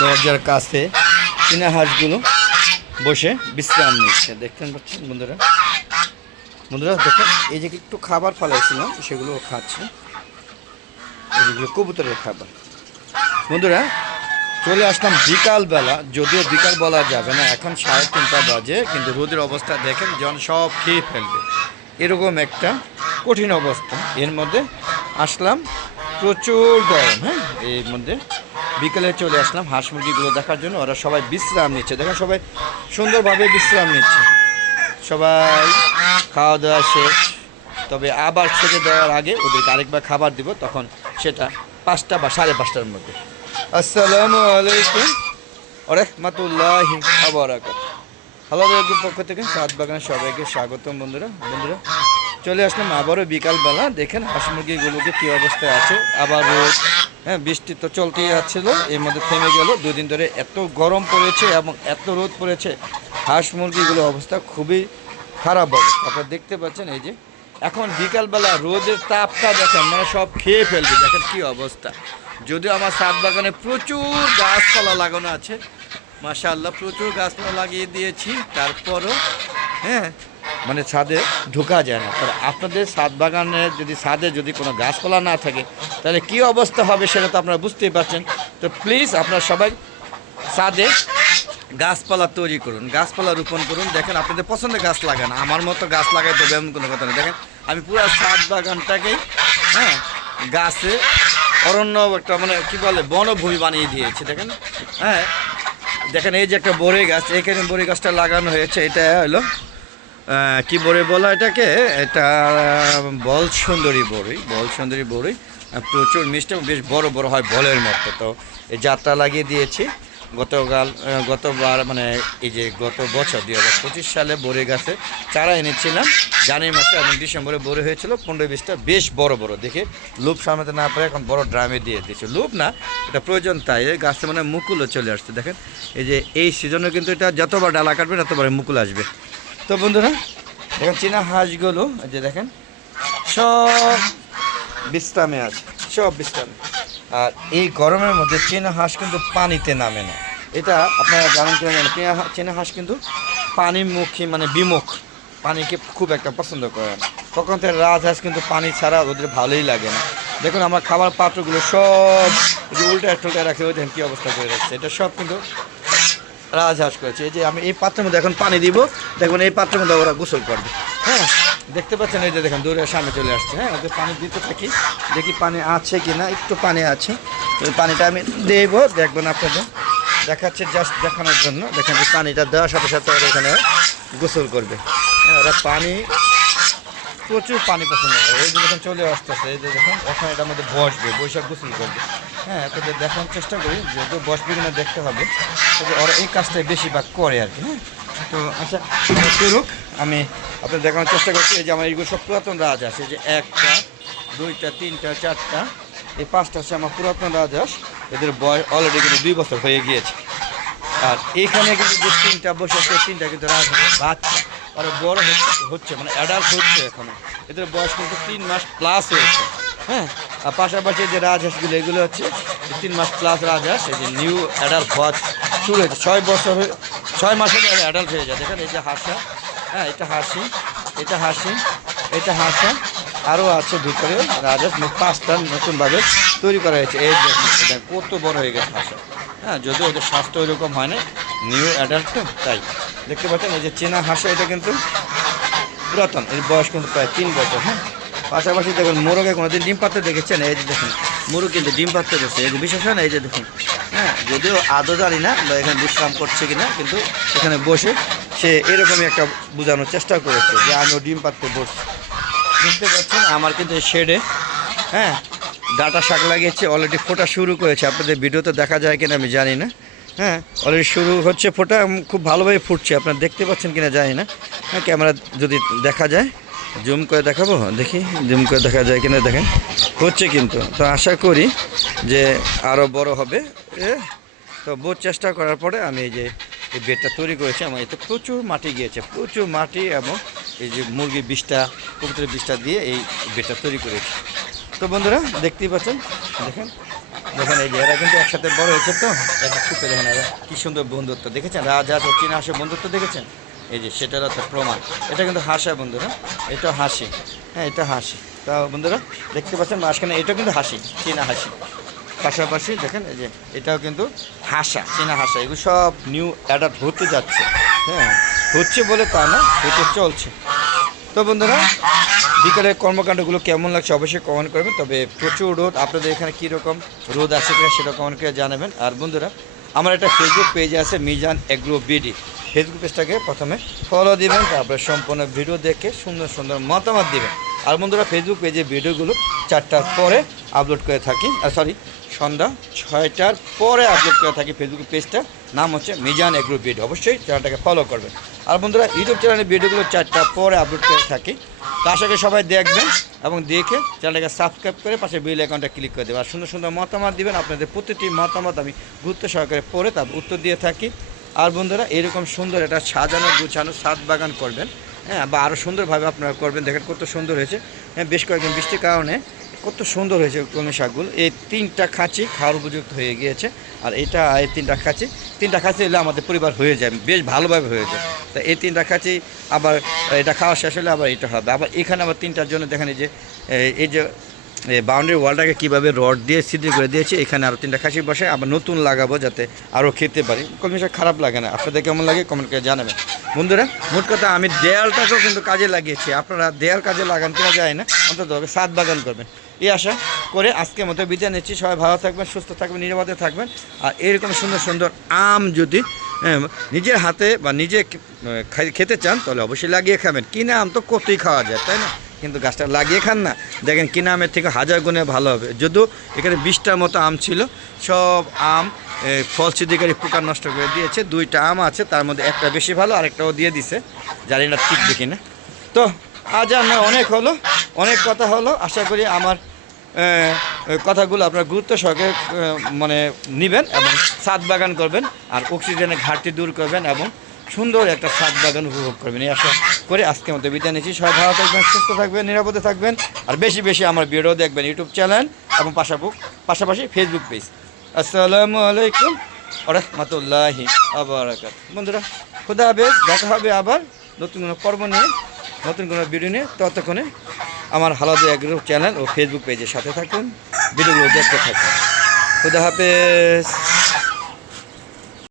দরজার কাছে চীনা হাঁসগুলো বসে বিশ্রাম নিচ্ছে, দেখতেন পাচ্ছেন বন্ধুরা। বন্ধুরা দেখেন, এই যে একটু খাবার ফেলাইছিলাম সেগুলো খাচ্ছে, এগুলো কবুতরের খাবার। বন্ধুরা চলে আসলাম বিকালবেলা, যদিও বিকাল বলা যাবে না, এখন 3:30 বাজে, কিন্তু রোদের অবস্থা দেখেন যখন সব খেয়ে ফেলবে এরকম একটা কঠিন অবস্থা। এর মধ্যে আসলাম প্রচুর গরম, হ্যাঁ, এর মধ্যে বিকেলে চলে আসলাম হাঁস মুরগিগুলো দেখার জন্য। ওরা সবাই বিশ্রাম নিচ্ছে, দেখেন সবাই সুন্দরভাবে বিশ্রাম নিচ্ছে, সবাই খাওয়া দাওয়া শেষ। তবে আবার ছেড়ে দেওয়ার আগে ওদেরকে আরেকবার খাবার দিব, তখন সেটা 5টা বা 5:30টার মধ্যে। আসসালামু আলাইকুম ওয়া রাহমাতুল্লাহি ওয়া বারাকাতুহু। হ্যালো গ্রুপ পক্ষ থেকে সাত বাগানের সবাইকে স্বাগতম। বন্ধুরা চলে আসলাম আবারও বিকালবেলা। দেখেন হাঁস মুরগিগুলোকে কী অবস্থায় আছে। আবার রোদ, হ্যাঁ, বৃষ্টি তো চলতেই যাচ্ছিলো, এর মধ্যে থেমে গেল। 2 দিন ধরে এত গরম পড়েছে এবং এত রোদ পড়েছে, হাঁস মুরগিগুলোর অবস্থা খুবই খারাপ অবস্থা। আপনারা দেখতে পাচ্ছেন, এই যে এখন বিকালবেলা রোদের তাপটা দেখেন, মানে সব খেয়ে ফেলবে। দেখেন কী অবস্থা। যদিও আমার ছাদ বাগানে প্রচুর গাছপালা লাগানো আছে, মাশাআল্লাহ প্রচুর গাছপালা লাগিয়ে দিয়েছি, তারপরও হ্যাঁ মানে ছাদে ঢোকা যায় না। আর আপনাদের ছাদ বাগানে ছাদে যদি কোনো গাছপালা না থাকে তাহলে কী অবস্থা হবে সেটা তো আপনারা বুঝতেই পারছেন। তো প্লিজ আপনারা সবাই ছাদে গাছপালা তৈরি করুন, গাছপালা রোপণ করুন। দেখেন আপনাদের পছন্দের গাছ লাগান, আমার মতো গাছ লাগাই দেবে এমন কোনো কথা নেই। দেখেন আমি পুরো ছাদ বাগানটাকেই হ্যাঁ গাছে অরণ্য একটা মানে কী বলে বনভূমি বানিয়ে দিয়েছে। দেখেন হ্যাঁ, দেখেন এই যে একটা বড়ই গাছ, এখানে বড়ই গাছটা লাগানো হয়েছে। এটা হলো কি বড়ই বলা এটাকে, এটা বল সুন্দরী বড়ই, প্রচুর মিষ্টি, বেশ বড় বড় হয় বলের মতো। তো এই জাতটা লাগিয়ে দিয়েছি গতবার, মানে এই যে গত বছর 2025 সালে বড়ই গাছে চারা এনেছিলাম জানুয়ারি মাসে, এবং ডিসেম্বরে বড়ই হয়েছিল 15-20টা, বেশ বড় বড়। দেখে লুপ সামলাতে না পারে এখন বড় ড্রামে দিয়ে দিয়েছে। লুপ না, এটা প্রয়োজন, তাই এই গাছে মানে মুকুলও চলে আসছে। দেখেন এই যে এই সিজনে কিন্তু এটা যতবার ডালা কাটবে ততবার মুকুল আসবে। তো বন্ধুরা দেখেন চীনা হাঁসগুলো যে দেখেন সব বিশ্রামে আছে, সব বিশ্রামে। আর এই গরমের মধ্যে চীনা হাঁস কিন্তু পানিতে নামে না, এটা আপনারা জানেন কিনা জানেন। চীনা হাঁস কিন্তু পানিমুখী, মানে বিমুখ, পানিকে খুব একটা পছন্দ করে না। তখন থেকে রাজহাঁস কিন্তু পানি ছাড়া ওদের ভালোই লাগে না। দেখুন আমার খাবার পাত্রগুলো সব যে উল্টা রাখে, ওই দেখেন কী অবস্থা করে রাখছে। এটা সব কিন্তু রাজহাঁস করেছে। এই যে আমি এই পাত্রের মধ্যে এখন পানি দিব, দেখবেন এই পাত্রের মধ্যে ওরা গোসল করবে। হ্যাঁ দেখতে পাচ্ছেন, এই যে দেখেন দূরে সামনে চলে আসছে। হ্যাঁ ওদের পানি দিতে থাকি, দেখি পানি আছে কি না। একটু পানি আছে, ওই পানিটা আমি দেব, দেখবেন আপনাদের দেখাচ্ছে জাস্ট দেখানোর জন্য। দেখেন এই পানিটা দেওয়ার সাথে সাথে ওরা এখানে গোসল করবে। হ্যাঁ ওরা প্রচুর পানি পছন্দ করে। এই যে দেখেন চলে আসতেছে, এই যে দেখেন এখন এটার মধ্যে বসবে, বৈশাখ গোসল করবে। হ্যাঁ তোদের দেখানোর চেষ্টা করি, যেহেতু বসবে কিনা দেখতে হবে, তবে ওরা এই কাজটাই বেশিরভাগ করে আর কি। হ্যাঁ তো আচ্ছা করুক, আমি আপনাদের দেখানোর চেষ্টা করছি। এই যে আমার এইগুলো সব পুরাতন রাজহাঁস, এই যে 1টা 2টা 3টা 4টা, এই 5টা হচ্ছে আমার পুরাতন রাজহাঁস। এদের বয়স অলরেডি কিন্তু 2 বছর হয়ে গিয়েছে। আর এইখানে কিন্তু যে 3টা বসে আছে, 3টা কিন্তু রাজহাঁসের বাচ্চা, আর বড় হচ্ছে মানে অ্যাডাল্ট হচ্ছে এখনো। এদের বয়স কিন্তু 3 মাস প্লাস হয়েছে। হ্যাঁ আর পাশাপাশি যে রাজহাঁসগুলো এগুলো হচ্ছে 3 মাস প্লাস রাজহাঁস, এই যে নিউ অ্যাডাল্ট হওয়া শুরু হয়েছে। 6 মাসে অ্যাডাল্ট হয়ে যায়। দেখেন এই যে হাঁসা, হ্যাঁ এটা হাঁসা, আরও আছে ভিতরে রাজহাঁস, 5টা নতুনভাবে তৈরি করা হয়েছে। এই দেখেন কত বড় হয়ে গেছে হাঁসা। হ্যাঁ যদিও ওদের স্বাস্থ্য ওইরকম হয় না, নিউ অ্যাডাল্ট তো, তাই দেখতে পাচ্ছেন এই যে চেনা হাঁসা, এটা কিন্তু পুরাতন, এর বয়স কিন্তু প্রায় 3 বছর। হ্যাঁ পাশাপাশি দেখুন মোরগে কোনোদিন ডিম পাড়তে দেখেছেন, এই যে দেখুন মোরগ কিন্তু ডিম পাড়তে বসে, এই বিশেষ হয় না, এই যে দেখুন। হ্যাঁ যদিও আদৌ জানি না বা এখানে বিশ্রাম করছে কিনা, কিন্তু এখানে বসে সে এরকমই একটা বোঝানোর চেষ্টা করেছে যে আমিও ডিম পাড়তে বসছি। বুঝতে পারছেন আমার কিন্তু এই শেডে হ্যাঁ ডাটা শাক লাগিয়েছে, অলরেডি ফোটা শুরু করেছে। আপনাদের ভিডিওতে দেখা যায় কিনা আমি জানি না। হ্যাঁ অলরেডি শুরু হচ্ছে ফোটা, খুব ভালোভাবে ফুটছে, আপনারা দেখতে পাচ্ছেন কিনা জানি না। হ্যাঁ ক্যামেরা যদি দেখা যায় জুম করে দেখাবো, দেখি জুম করে দেখা যায় কিনা। দেখেন হচ্ছে কিন্তু, তো আশা করি যে আরও বড় হবে। তো বহু চেষ্টা করার পরে আমি এই যে এই বেডটা তৈরি করেছি। আমার এতে প্রচুর মাটি গিয়েছে, প্রচুর মাটি, এবং এই যে মুরগির বিষটা, কবুতরের বিষটা দিয়ে এই বেডটা তৈরি করেছি। তো বন্ধুরা দেখতেই পাচ্ছেন, দেখেন দেখেন এই যে এরা কিন্তু একসাথে বড় হয়েছে, তো একটা খুপে দেখেন এরা কি সুন্দর বন্ধুত্ব দেখেছেন, রাজহাঁস ও চীনা হাঁসের বন্ধুত্ব দেখেছেন, এই যে সেটার একটা প্রমাণ। এটা কিন্তু হাসা বন্ধুরা, এটা হাসি, হ্যাঁ এটা হাসি। তা বন্ধুরা দেখতে পাচ্ছেন মাঝখানে এটা কিন্তু হাসি, চীনা হাসি। পাশাপাশি দেখেন এই যে এটাও কিন্তু হাসা, চীনা হাসা। এগুলো সব নিউ অ্যাডাপ্ট হতে যাচ্ছে, হ্যাঁ হচ্ছে বলে তা না, হতে চলছে। তো বন্ধুরা বিকালের কর্মকাণ্ডগুলো কেমন লাগছে অবশ্যই কমেন্ট করবেন। তবে প্রচুর রোদ, আপনাদের এখানে কীরকম রোদ আছে কিনা সেটা কমেন্ট করে জানাবেন। আর বন্ধুরা আমার একটা ফেসবুক পেজ আছে মিজান এগ্রো বিডি, ফেসবুক পেজটাকে প্রথমে ফলো দিবেন, তারপরে সম্পূর্ণ ভিডিও দেখে সুন্দর সুন্দর মতামত দিবেন। আর বন্ধুরা ফেসবুক পেজে ভিডিওগুলো 4টার পরে আপলোড করে থাকি, সন্ধ্যা 6টার পরে আপলোড করে থাকি। ফেসবুক পেজটার নাম হচ্ছে মিজান এগ্রো বিডি, অবশ্যই চ্যানেলটাকে ফলো করবেন। আর বন্ধুরা ইউটিউব চ্যানেলের ভিডিওগুলো 4টার পরে আপলোড করে থাকি, তো আশা করি সবাই দেখবেন এবং দেখে চ্যানেলটাকে সাবস্ক্রাইব করে পাশে বেল আইকনটা ক্লিক করে দেবেন। আর সুন্দর সুন্দর মতামত দিবেন, আপনাদের প্রতিটি মতামত আমি গুরুত্ব সহকারে পড়ে তার উত্তর দিয়ে থাকি। আর বন্ধুরা এরকম সুন্দর একটা সাজানো গুছানো ছাদ বাগান করবেন, হ্যাঁ বা আরও সুন্দরভাবে আপনারা করবেন। দেখেন কত সুন্দর হয়েছে, হ্যাঁ বেশ কয়েকদিন বৃষ্টির কারণে কত সুন্দর হয়েছে কলমি শাকগুলো। এই 3টা খাঁচি খাওয়ার উপযুক্ত হয়ে গিয়েছে। আর এটা এই 3টা খাঁচি এলে আমাদের পরিবার হয়ে যায়, বেশ ভালোভাবে হয়ে যায়। তা এই 3টা খাঁচি আবার এটা খাওয়া শেষ হলে আবার এটা হবে। আবার এখানে আবার 3টার জন্য দেখেন এই যে বাউন্ডারি ওয়ালটাকে কীভাবে রড দিয়ে ছিদ্র করে দিয়েছে, এখানে আরও 3টা খাসি বসে আবার নতুন লাগাবো যাতে আরও খেতে পারি। কলমি শাক খারাপ লাগে না, আপনাদের কেমন লাগে কমেন্ট করে জানাবেন। বন্ধুরা মোট কথা আমি দেয়ালটাকেও কিন্তু কাজে লাগিয়েছি, আপনারা দেয়াল কাজে লাগান কিনা যায় না, অন্তত ছাদ বাগান করবেন এই আশা করে আজকের মতো বিদায় নিচ্ছি। সবাই ভালো থাকবেন, সুস্থ থাকবেন, নিরাপদে থাকবেন। আর এরকম সুন্দর সুন্দর আম যদি নিজের হাতে বা নিজে খেতে চান তাহলে অবশ্যই লাগিয়ে খাবেন। কিনা আম তো কতই খাওয়া যায় তাই না, কিন্তু গাছটা লাগিয়ে খান না, দেখেন কিনা আমের থেকে 1000 গুণে ভালো হবে। যদিও এখানে 20টার মতো আম ছিল, সব আম ফল ছিদ্রকারী পোকা নষ্ট করে দিয়েছে। 2টা আম আছে, তার মধ্যে একটা বেশি ভালো, আরেকটাও দিয়ে দিছে, জানি না ঠিক দেখি না। তো আজ আমার অনেক হলো, অনেক কথা হলো। আশা করি আমার কথাগুলো আপনারা গুরুত্ব সহকারে মানে নেবেন এবং ছাদ বাগান করবেন, আর অক্সিজেনের ঘাটতি দূর করবেন এবং সুন্দর একটা ছাদ বাগান উপভোগ করবেন এই আশা করে আজকের মতো বিদায় নিচ্ছি। সবাই ভালো থাকবেন, সুস্থ থাকবেন, নিরাপদে থাকবেন। আর বেশি বেশি আমার ভিডিও দেখবেন ইউটিউব চ্যানেল এবং পাশাপাশি ফেসবুক পেজ। আসসালামু আলাইকুম ওয়া রাহমাতুল্লাহি ওয়া বারাকাতুহু। বন্ধুরা খুদা হাফেজ, দেখা হবে আবার নতুন কোনো পর্ব নিয়ে, নতুন কোনো ভিডিও নিয়ে। ততক্ষণে আমার হালাদু এগ্রো চ্যানেল ও ফেসবুক পেজের সাথে থাকুন, ভিডিওগুলো দেখতে থাকুন। খুদা হাফেজ।